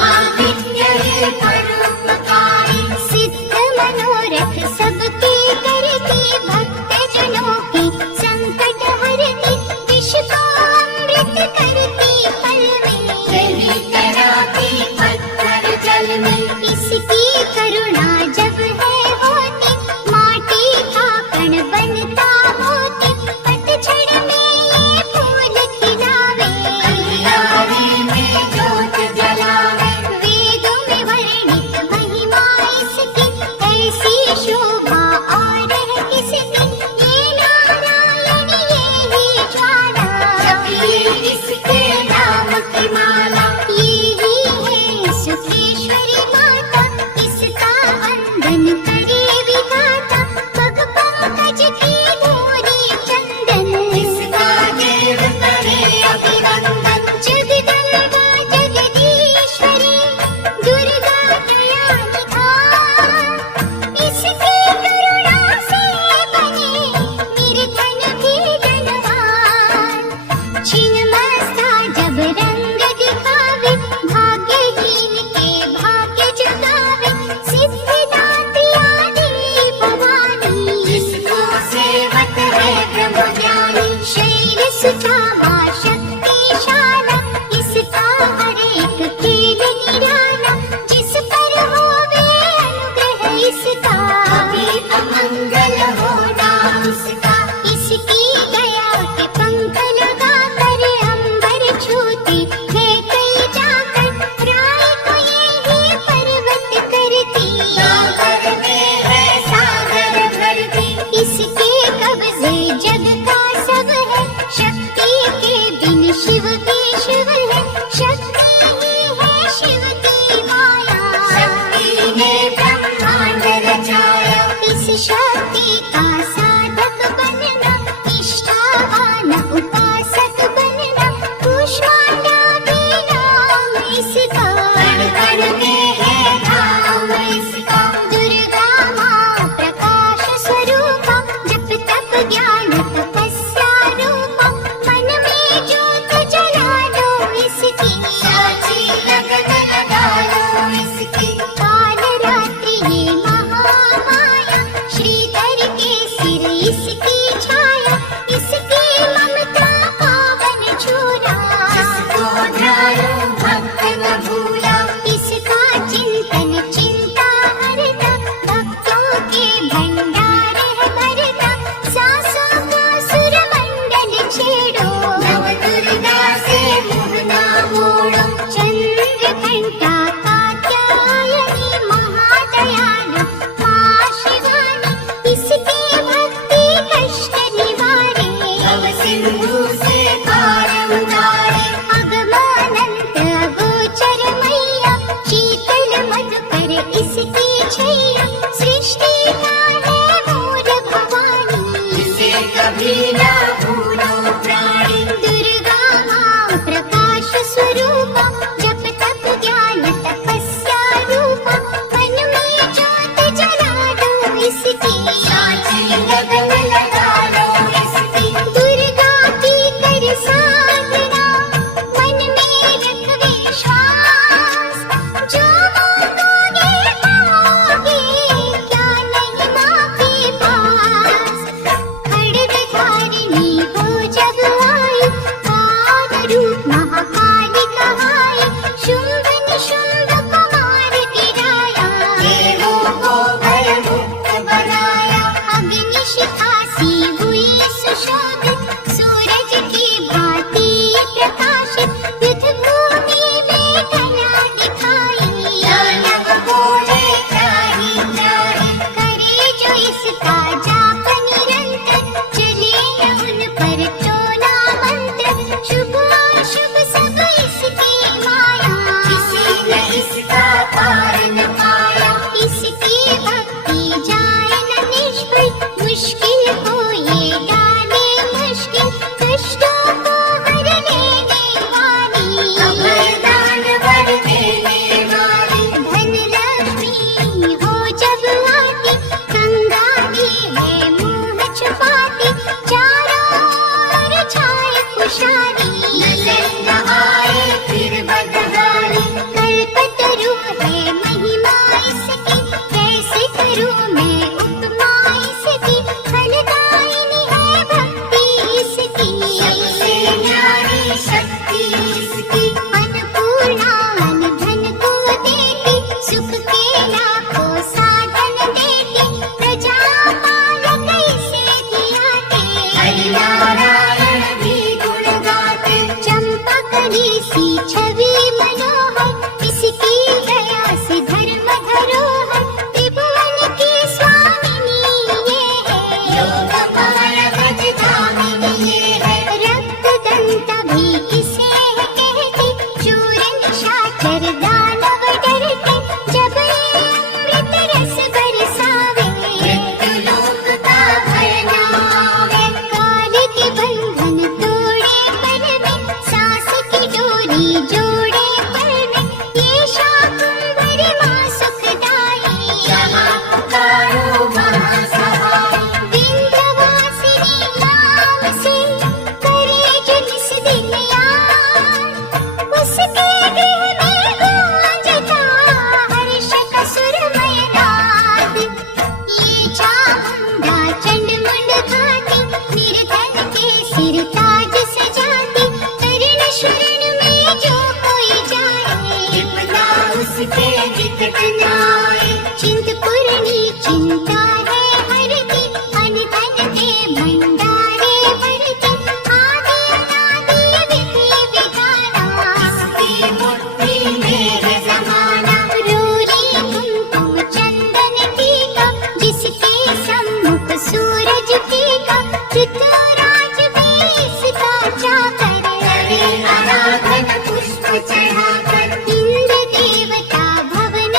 महाविद्य है परोपकारी, सिद्ध मनोरथ सबके करती, भक्त जनों की संकट हरती, विष को अमृत करती पल में, यही तैराकी पत्थर जल में। इसकी करुणा जब है होती, माटी का कण बनता मोती, पतझड़ में ये फूल खिलावे, अंधियारे में ज्योत जलावे, वेदों में वर्णित महिमा है महिमा इसकी, कैसे करूं मैं उपमा इसकी, फलदायिनी है भक्ति इसकी। सबसे न्यारी शक्ति इसकी, अन्नपूर्णा अन्न धन को देती, सुख के लाखों साधन देती, प्रजा पालक इसे धियाते। हरिनारायण भी गुण गाते, चंपकली सी छवि मनोहर, इसकी दया से धर्म धरोहर, त्रिभुवन की स्वामिनी ये है। योग माया व्रज धामिनी ये है। रक्त दंता भी इसे है कहते, चूर निशाचर दानव डरते, जब ये अमृत रस बरसावे। मृत्यु लोक का भय न आवे, काल के बंधन तोड़े पल में, सांस की डोरी जोड़े पल में, ये शाकंभरी माँ सुखदाई। जहाँ पुकारो वहाँ सहाय। विंध्यवासिनी नाम से करे जो निस दिन याद, उसके गृह में गूंजता हर्ष का सुरमय नाद। ये चामुंडा चंडमुंड घाती, निर्धन के सिर ताज सजाती, करुण शरण में जो कोई जाए। विपदा उसके निकट न आए, चिंतपूर्णी चिंता है हरती, अन्न धन के भंडारे भरती, आदि अनादि विधि विधाना। इसकी मुट्ठी में है जमाना। रोरी कुमकुम चंदन टीका, जिसके सम्मुख सूरज फीका, धृतराज भी इसका चाकर। करे आराधन पुष्प चढ़ाकर, इंद्र देवता भवन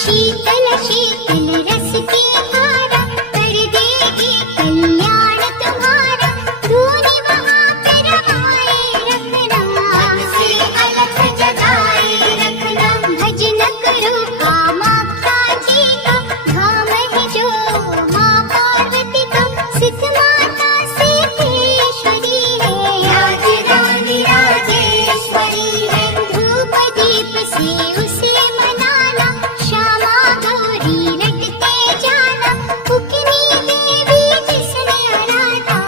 शीतल शीतल रस की धारा कर देगी कल्याण तुम्हारा। धूनी वहाँ पे रवाए रखना, मन से अलख जगाए रखना। भजन करो कामाख्या जी का, धाम है जो माँ पार्वती का। सिद्ध माता सिद्धेश्वरी है, राज रानी राजेश्वरी है। धूप दीप से उसे मनाना, श्यामा गौरी रटते जाना। उकनी देवी जिसने आराधा,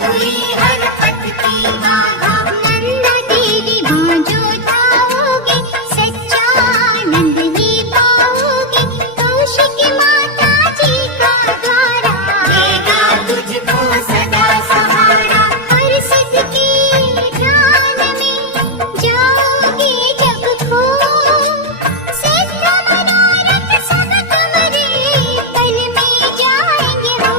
हुई हर पथ की बाधा। नंदा देवी भांजो जाओगे, सच्चा आनंद ही पाओगे। कौशिकी माता जी का द्वारा, देगा तुझको सदा सहारा। हर सिद्ध के ध्यान में जाओगे जब खो। सिद्ध मनोरथ सब तुम्हारे पल में जाएंगे हो।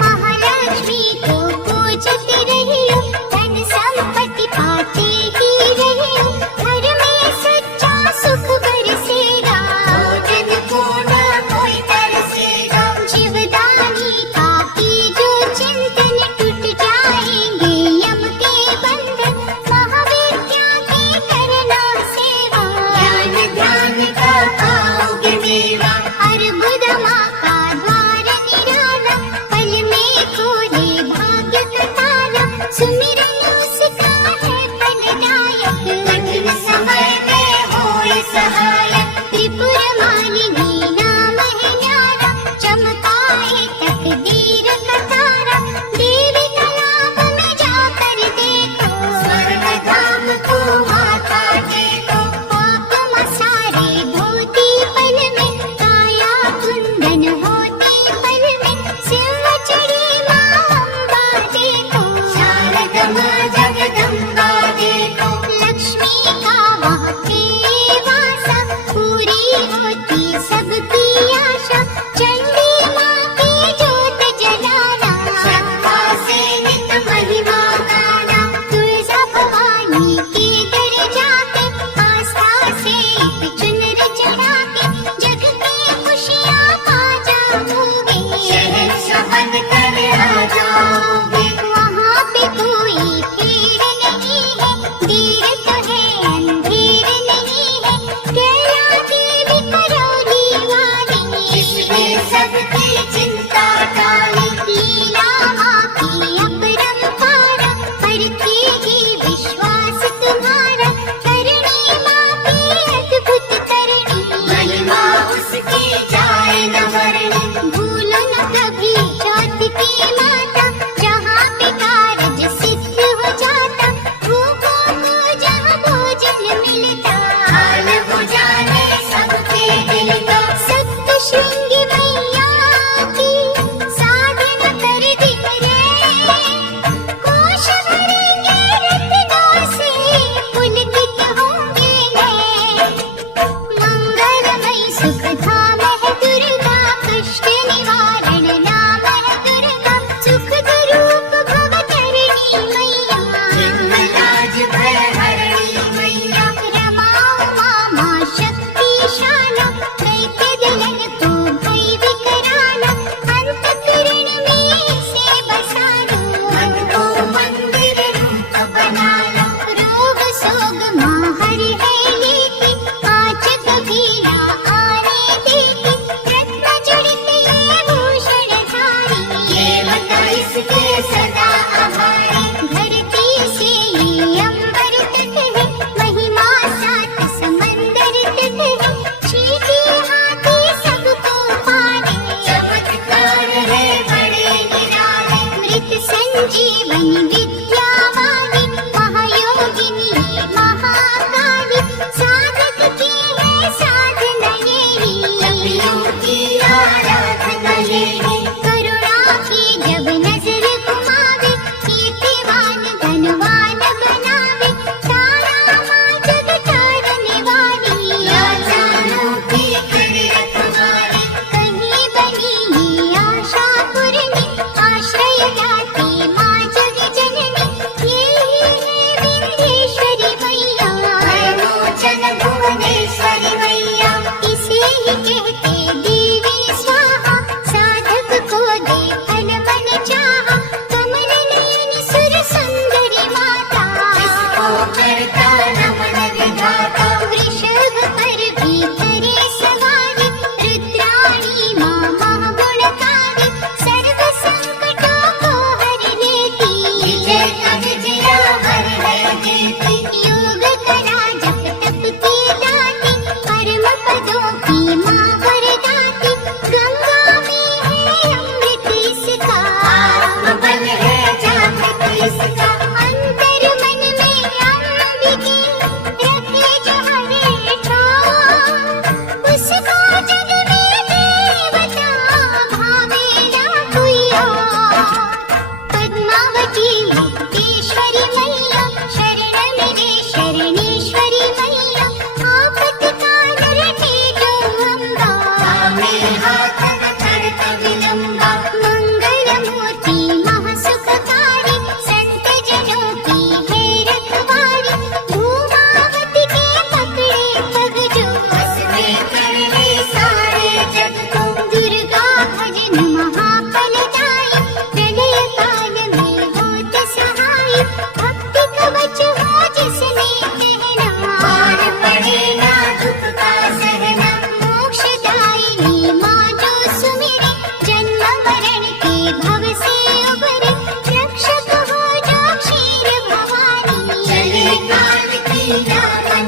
महालक्ष्मी को पूजते रहियो, धन संपत्ति पाते ही रहियो। घर में सच्चा सुख बरसेगा, भोजन को न कोई तरसेगा। जीवदानी का की जो चिंतन टूट जाएंगे यम के बंधन। महाविद्या की करना सेवा, ज्ञान ध्यान का पाओगे मेवा। अर्बुद माँ का द्वार निराला, पल में खोले भाग्य का ताला। सुमिरन उसका है फलदायक, कठिन समय में होए सहायक। त्रिपुर मालिनी नाम है न्यारा, चमकाए तकदीर का तारा। देवी तालाब में जाकर देखो, स्वर्ग धाम को माता देखो। पाप मसारे धोती पल में, काया कुंदन होती पल में। सिंह चढ़ी माँ अम्बा देखो, शारदमा जगदम्बा देखो। लक्ष्मी का वहाँ पे वासा।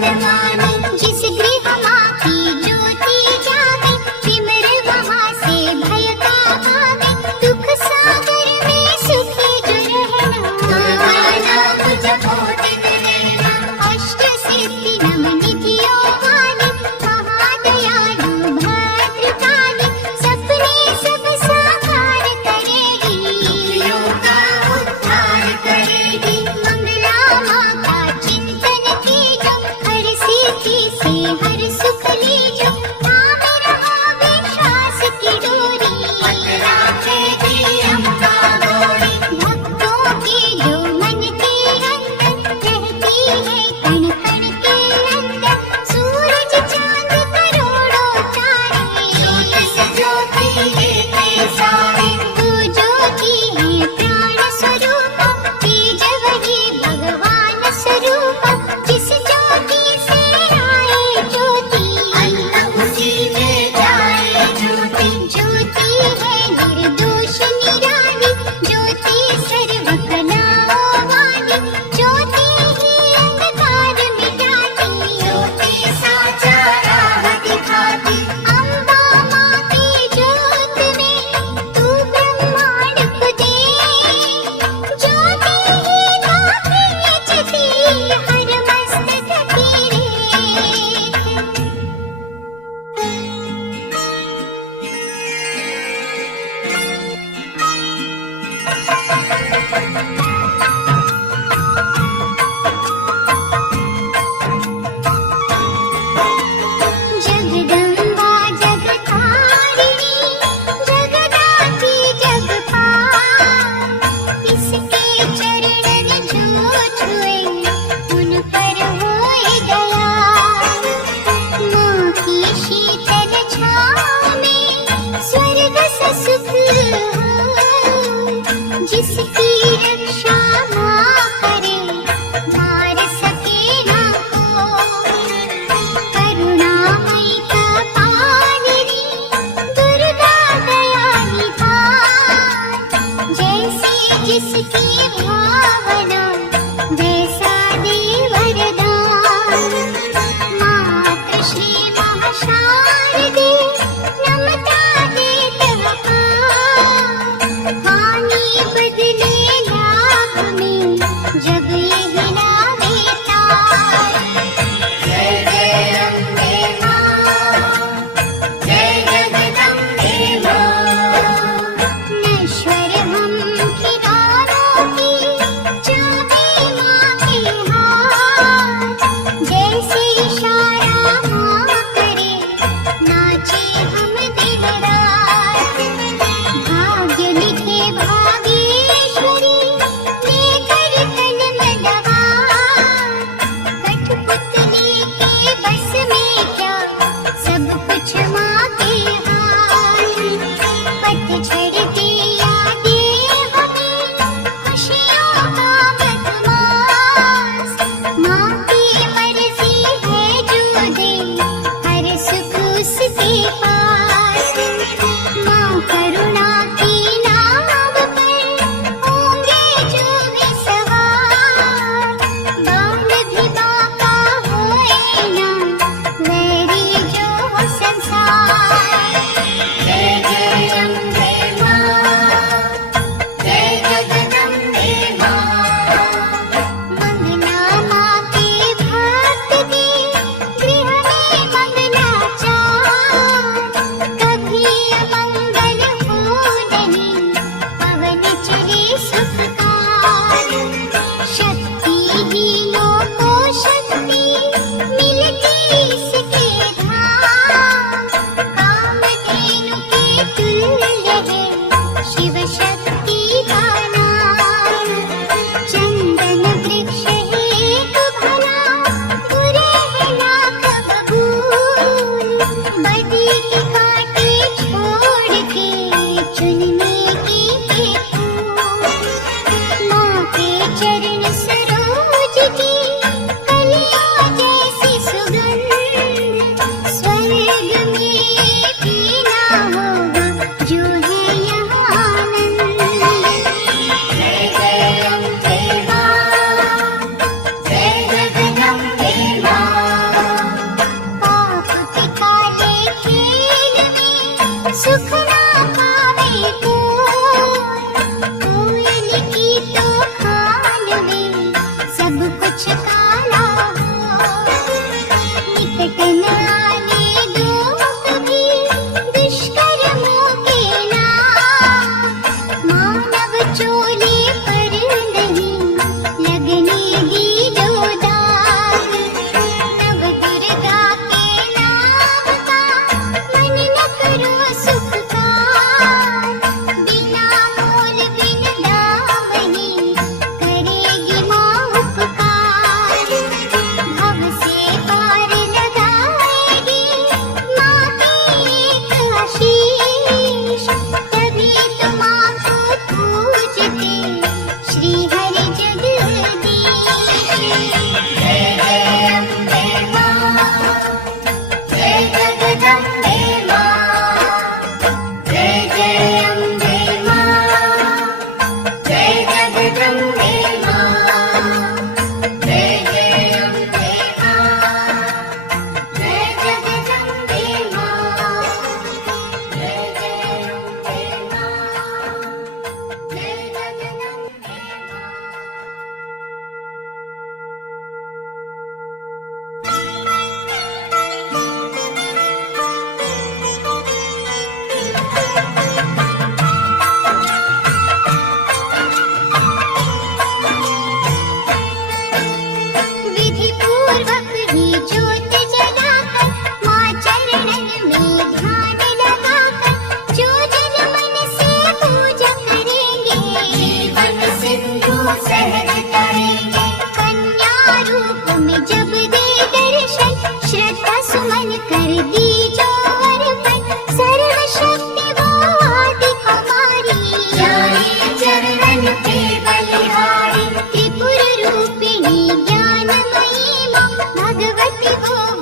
बात मानी। जिस गृह माँ की ज्योति जागे, विमर वहाँ से भय का भागे, दुख सागर में सुखी जो दुर्गा रहना। नाम जपो दिन रहना। अष्ट सिद्धि नव निधियों वाली, महादयालु भद्रकाली, सपने सब साकार करेगी, दुखियों का उद्धार करेगी। मंगला माँ का चिंतन कीजो, हर सिद्धि से हर सुख लीजो, थामे रहो विश्वास की डोरी, मत राखेगी अम्बा गौरी। भक्तों के जो मन के अंदर रहती है कण कण के अंदर, सूरज चांद करोड़ों तारे, ज्योत से ज्योति लेके सारे। तू ज्योति है प्राण स्वरूप, तेज वही भगवान स्वरूप, जिस ज्योति से आए ज्योति,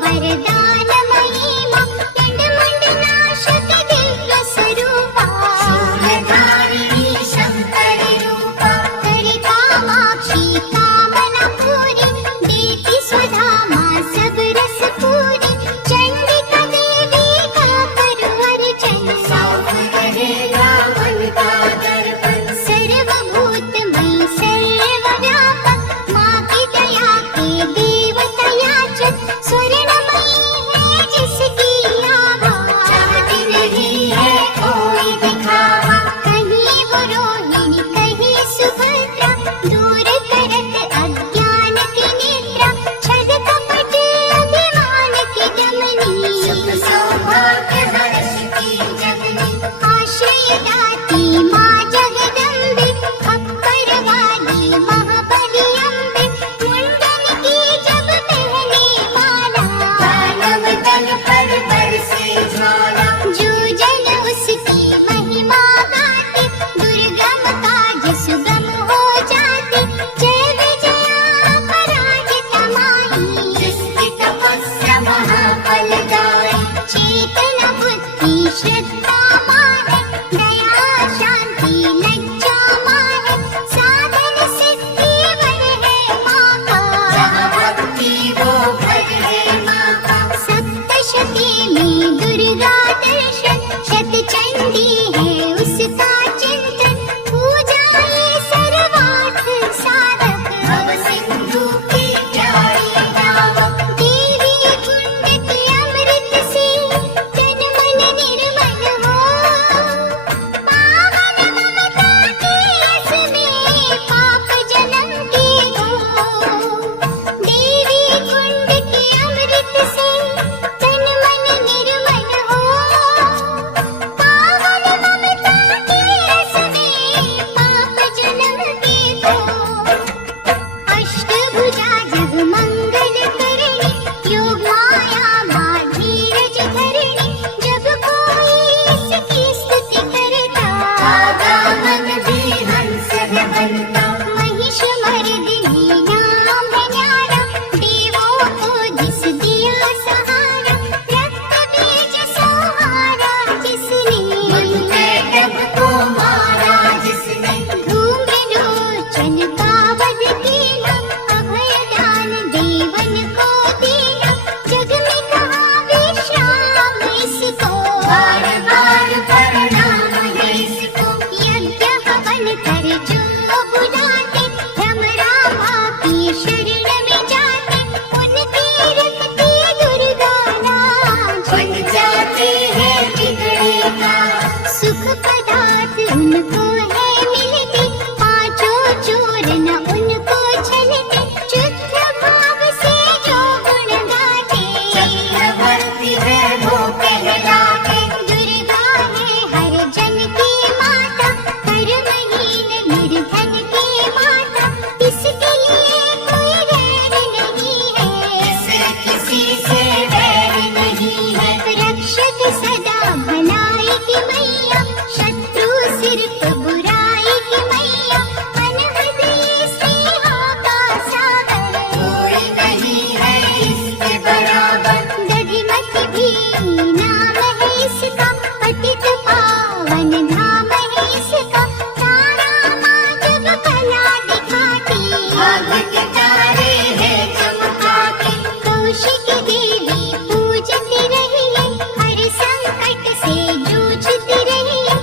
वरदानमयी माँ चंडमुंडनाशक दिव्य स्वरूपा शूलधारिणी शंकर रूपा करे कामाक्षी कामना पूरी देती स्वधा माँ सब रस पूरी चंडिका देवी का करो अर्चन साफ रहेगा मन का दर्पण सर्वभूतमयी सर्वव्यापक माँ की दया के देवता याचक स्वर्णमयी है जिसकी आभा चाहती नहीं है कोई दिखावा कहीं वो रोहिणी कहीं सुभद्रा दूर करत अज्ञान की निद्रा छद कपट अभिमान की दमनी सुख सौभाग्य हर्ष की जगनी आश्रय दाती माँ जगदम्बे अक्बर वाली महाबली अम्बे मुंडन की जब पहने माला दानव दल पर बरसे ज्वाला जो जन उसकी महिमा गाते दुर्गम काज सुगम हो जाते जय विजया पराजित माही जिसकी तपस्या महाफलदायी चेतन बुद्धि श्रद्धा माने दया शांति लज्जा माने साधन सिद्धि वर है माँ का जहाँ भक्ति वो घर है माँ का सप्तशती में दुर्गा दर्शन शत चंडी है उसका चिंतन पूजा ये सर्वार्थ साधक भव सिंधु की प्यारी नावक देवी कुंड के अमृत से तन मन निर्मल हो पावन ममता के रस में पाप जन्म के धो देवी कुंड के अमृत से तन मन निर्मल हो पावन ममता के रस में पाप जन्म के धो अष्टभुजा जग मंगल करणी योग माया माँ धीरज धरणी जब कोई इसकी स्तुति करता आगमन भी हंस है बनता महिष मर्दिनी नाम है न्यारा देवों को जिस दिया सहारा रक्त बीज सहारा जिसने मुंडेडब को मारा जिसने धूम्रलोचन का वध किया अभय दान देवन को दिया जग में कहा विश्राम इसको बार बार प्रणाम है इसको यज्ञ हवन कर जो बुलाते भ्रमरामा की शरण में जाते उनकी रखती दुर्गा नाम बन जाते हैं बिगड़े का सुख पदार्थ उनको है मिलते पांचों चोर न उनको छलते शुद्ध भाव से जो गुण गाते चक्रवर्ती है वो कहलाते दुर्गा है हर जन की माता कर्महीन निर्धन की माता इसके लिए कोई वैर नहीं है इसे किसी से वैर नहीं है रक्षक सदा भलाई की मैया शत्रु सिर्फ बुराई की मैया अनहद ये स्नेहा का सागर कोई नहीं है इसके बराबर दधिमत भी नाम है इसका पतित पावन धाम है इसका तारा माँ जब कला दिखाती भाग्य के तारे हैं चमकाते कौशिक देवी पूजती रहिए हर संकट से जूझती रहिए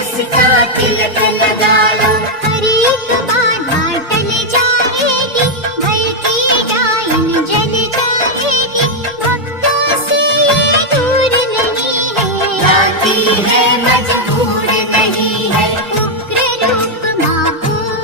उसका तिलक लगा लो। हर एक बाधा टल जाएगी, भय की डाइन जल जाएगी, भक्तों से ये दूर नहीं है। लाती है मजबूर नहीं है। उग्र रूप माँ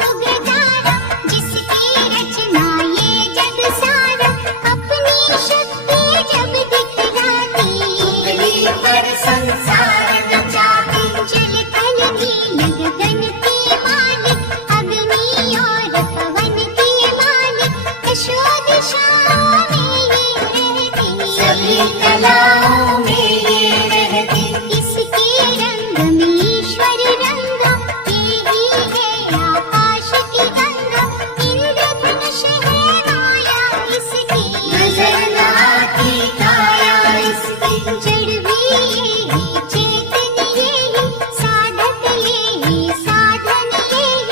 उग्रतारा, जिसकी रचना ये जग सारा, अपनी शक्ति जब दिखलाती, उंगली पर संसार नचाती। जल थल नील गगन के मालिक, अग्नि और पवन के मालिक, दशो दिशाओं में ये सभी रहती। कलाओं में ये रहती। इसके रंग में ईश्वर रंगा, यही है आकाश की गंगा, इंद्रधनुष है माया इसकी। नजर न आती काया इसकी। जड़ भी यही, चेतन यही, साधक यही, साधन यही,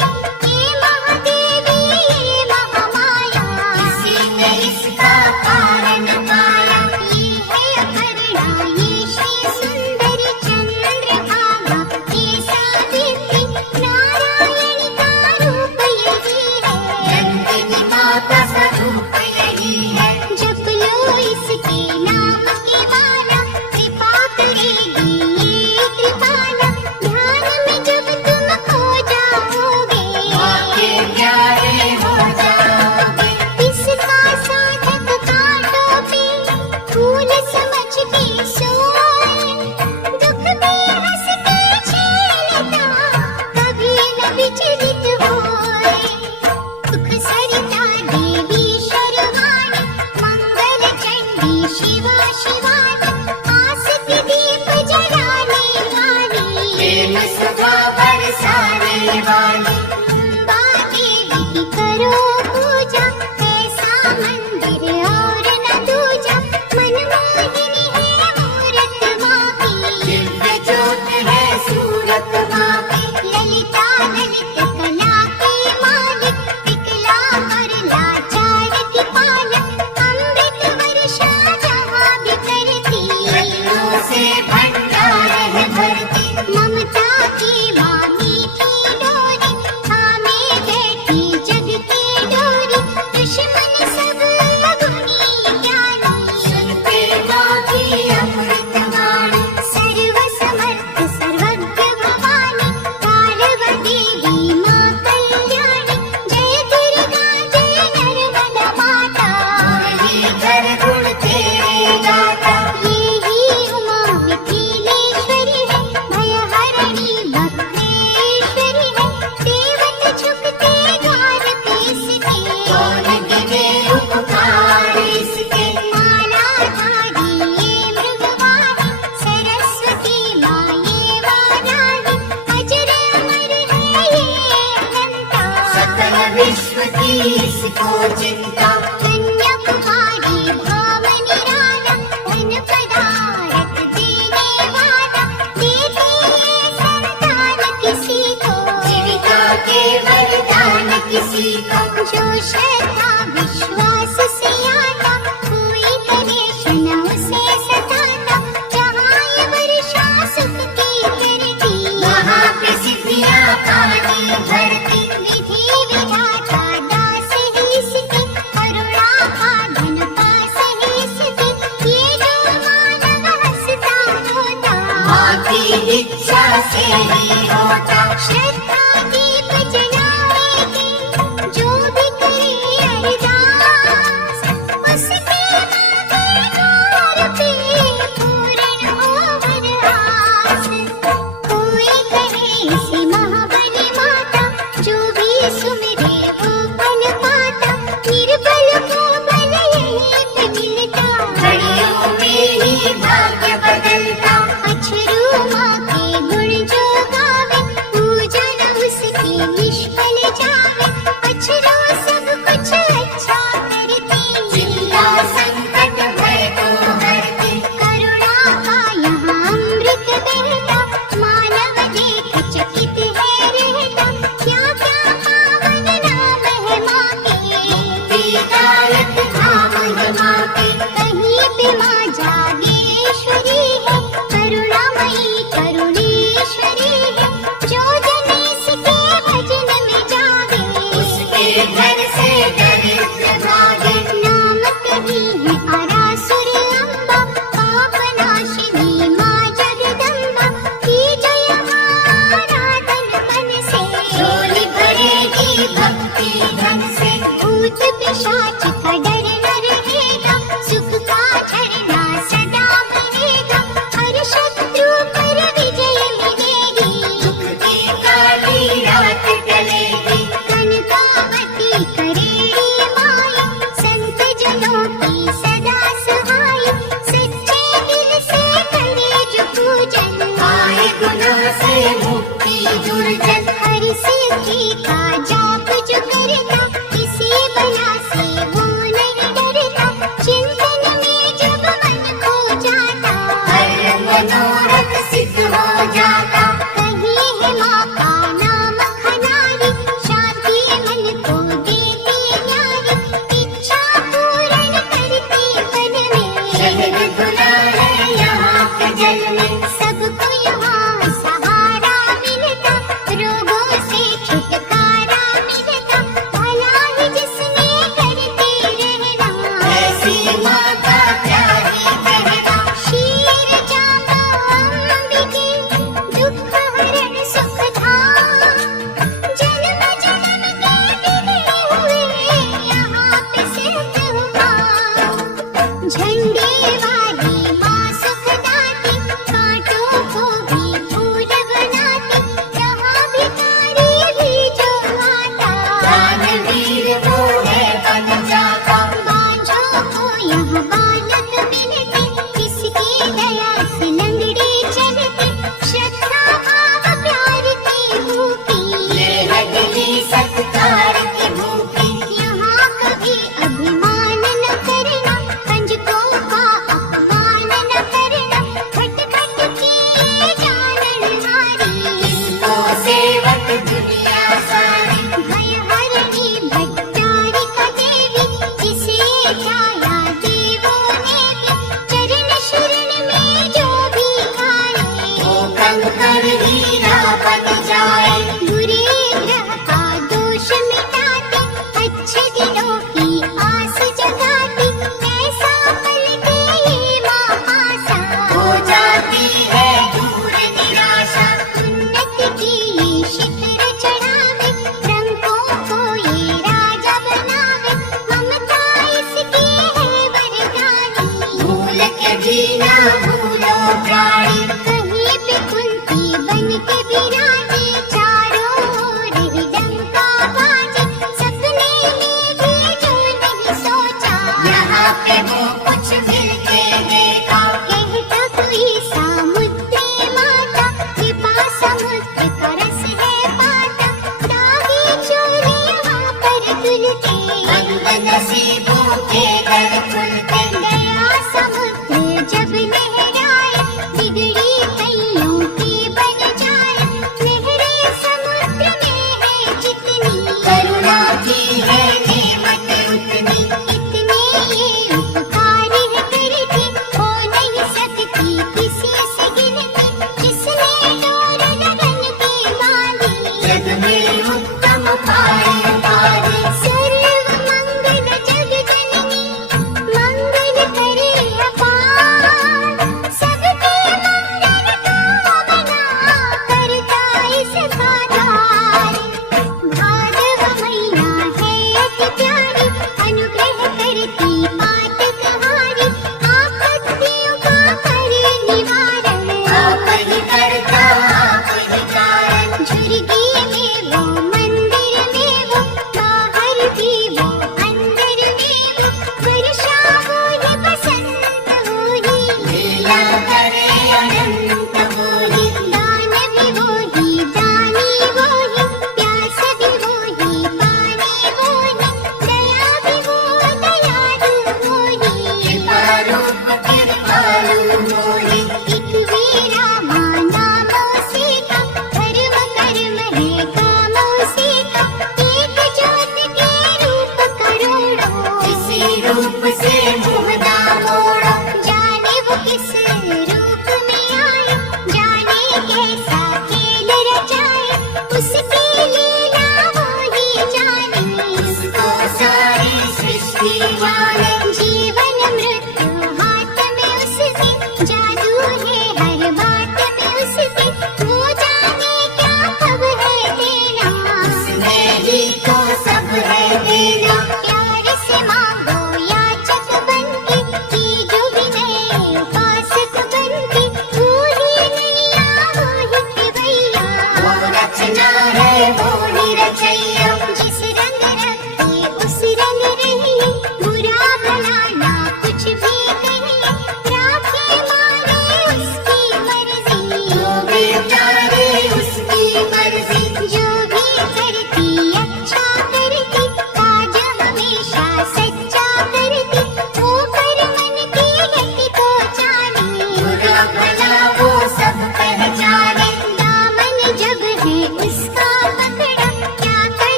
ये महादेवी ये महामाया। किसी ने इसका कारण पाया। ये है अपर्णा ये श्री सुंदर, चंद्रभागा ये सावित्री, नारायण का रूप यही है। नंदिनी माँ का स्वरूप यही है। जप लो इसके नाम की माला, कृपा करेगी ये कृपाला, ध्यान में जब तुम खो जाओगे, आपके प्यारे हो जाओगे। इसका साधक कांटों पे फूल समझ के सोए, दुख में हंस के झेलता, कभी न विचलित होए। सुख सरिता देवी शर्वाणी, मंगल चंडी शिवा शिवानी, आस के दीप जलाने वाली, प्रेम सुधा बरसाने वाली। अम्बा देवी की करो पूजा, ऐसा मंदिर और न दूजा, मनमोहिनी है मूरत माँ की, दिव्य ज्योत है सूरत माँ की। ललिता ललित कला के मालिक, विकला और लाचार की पालक, अमृत वर्षा जहाँ भी करती, रत्नों से भंडार है भरती। ममता की माँ मीठी डोरी, थामे बैठी जग की डोरी, दुश्मन सब गुणी ज्ञानी, सुनते माँ की अमृत वाणी। सर्व समर्थ सर्वज्ञ भवानी, पार्वती देवी माँ कल्याणी, जय दुर्गा जय नर्मदा माता। मुरलीधर गुण तेरे गाता। ये ही उमा मिथिलेश्वरी है, भयहरिणी भक्तेश्वरी है, देवत झुकते द्वार पे इसके, कौन गिने उपकार इसके। मालाधारी ये मृगवाणी, सरस्वती माँ ये वाराही, अजर अमर है ये अनंता। सकल विश्व की इसको चिंता। कन्याकुमारी भाव निराला, धन पदारथ देने वाला, देते ये संतान किसी को, जीविका के वरदान किसी को। जो श्रद्धा विश्वास से आता, कोई कलेश न उसे सताता, जहाँ ये वर्षा सुख की करती, वहाँ पे सिद्धियाँ पानी भरती। विधि विधाता दास है इसके, करुणा का धन पास है इसके, ये जो मानव हंसता रोता, माँ की इच्छा से ही होता। श्रद्धा दीप जलाएगी, जो भी करे अरदास, से मुक्ति दुर्जन। हर सिद्धि का जाप जो करता, किसी बला से वो नहीं डरता। चिंतन में जब मन खो जाता, हर मनोरथ सिद्ध हो जाता। कहीं है माँ का नाम खनारी, शांति मन को देती न्यारी। इच्छा पूर्ण करती मन में, शहद घुला है यहाँ के जल में। सबको यहाँ सहारा मिलता।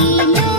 लो